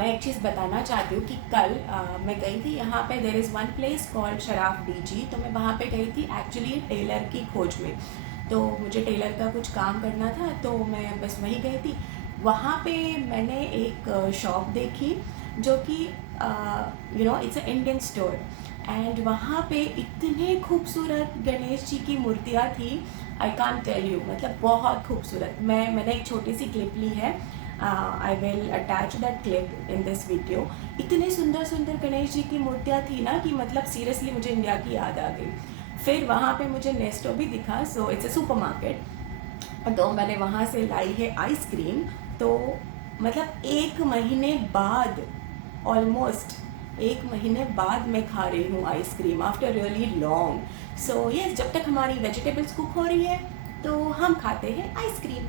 मैं एक चीज़ बताना चाहती हूँ कि कल मैं गई थी यहाँ पे, there is one place called Sharaf DG, तो मैं वहाँ पे गई थी एक्चुअली टेलर की खोज में। तो मुझे टेलर का कुछ काम करना था तो मैं बस वहीं गई थी। वहाँ पे मैंने एक शॉप देखी जो कि it's a Indian store, and वहाँ पे इतने खूबसूरत गणेश जी की मूर्तियाँ थी, आई कांट टेल यू, मतलब बहुत खूबसूरत। मैंने एक छोटी सी क्लिप ली है, I will attach that clip in this video. इतने सुंदर सुंदर गणेश जी की मूर्तियाँ थी ना कि मतलब सीरियसली मुझे इंडिया की याद आ गई। फिर वहाँ पे मुझे नेस्टो भी दिखा, so it's a super market, तो मैंने वहाँ से लाई है आइसक्रीम। तो मतलब एक महीने बाद, ऑलमोस्ट एक महीने बाद मैं खा रही हूँ ice cream after really long. So yes, जब तक हमारी वेजिटेबल्स कुक हो रही है तो हम खाते हैं ice cream.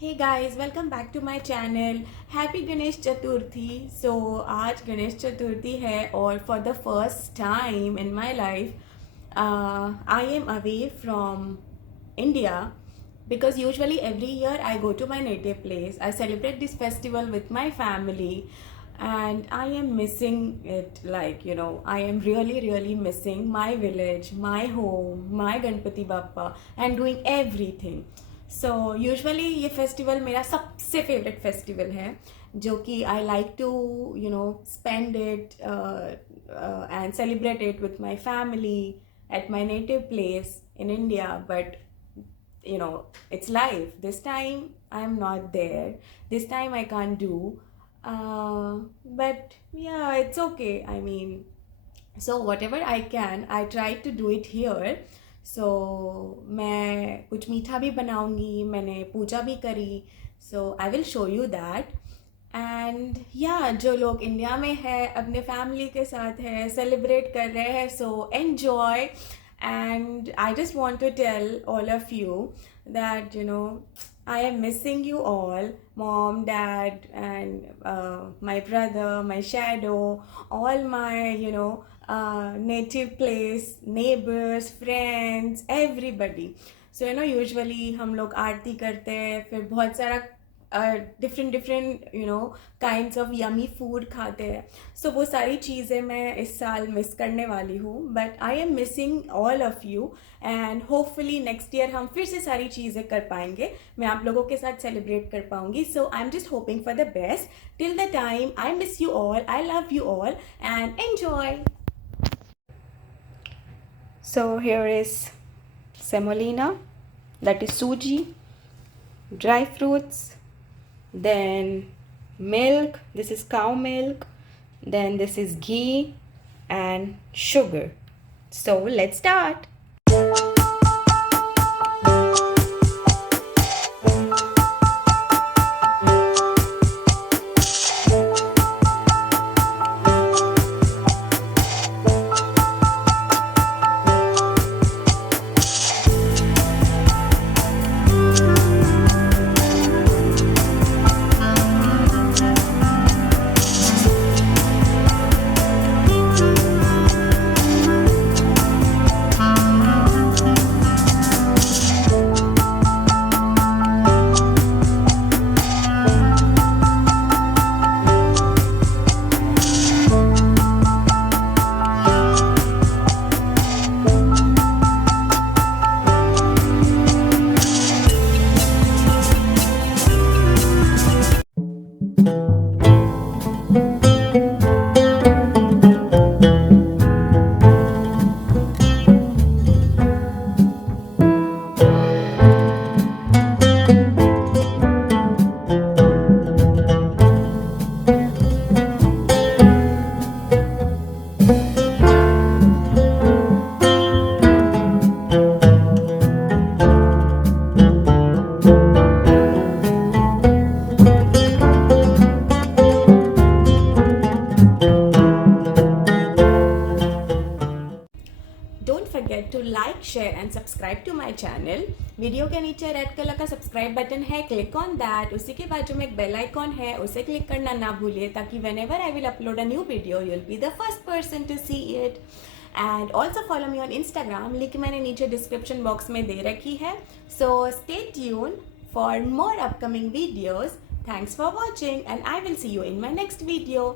Hey guys, welcome back to my channel. Happy Ganesh Chaturthi. So आज गणेश चतुर्थी है और for the first time in my life I am away from India, because usually every year I go to my native place, I celebrate this festival with my family, and I am missing it. Like, I am really missing my village, my home, my Ganpati Bappa, and doing everything. So usually ये festival मेरा सबसे favourite festival है, जो कि I like to spend it and celebrate it with my family at my native place in India, but it's life. This time I'm not there. This time I can't do. But yeah, it's okay. I mean, so whatever I can, I try to do it here. So मैं कुछ मीठा भी बनाऊंगी, मैंने पूजा भी करी, so I will show you that. And या जो लोग इंडिया में है अपने फैमिली के साथ है, सेलिब्रेट कर रहे हैं, so enjoy. And I just want to tell all of you that I am missing you all, mom, dad, and my brother, my shadow, all my native place, neighbors, friends, everybody. So usually हम लोग आरती करते हैं, फिर बहुत सारा different kinds of yummy food खाते हैं. सो वो सारी चीज़ें मैं इस साल मिस करने वाली हूँ, but I am missing all of you, and hopefully next year हम फिर से सारी चीज़ें कर पाएंगे, मैं आप लोगों के साथ सेलिब्रेट कर पाऊंगी. So I am just hoping for the best. Till the time, I miss you all, I love you all, and enjoy. So here is semolina, that is suji, dry fruits, then milk, this is cow milk, then this is ghee and sugar. So let's start. share and subscribe to my channel. Video के नीचे red colour का subscribe button है, click on that. उसी के बाजू में एक bell icon है, उसे क्लिक करना ना भूलिए ताकि whenever I will upload a new video, you'll be the first person to see it. And also follow me on Instagram. Link मैंने नीचे डिस्क्रिप्शन बॉक्स में दे रखी है. So stay tuned for more upcoming videos. Thanks for watching and I will see you in my next video.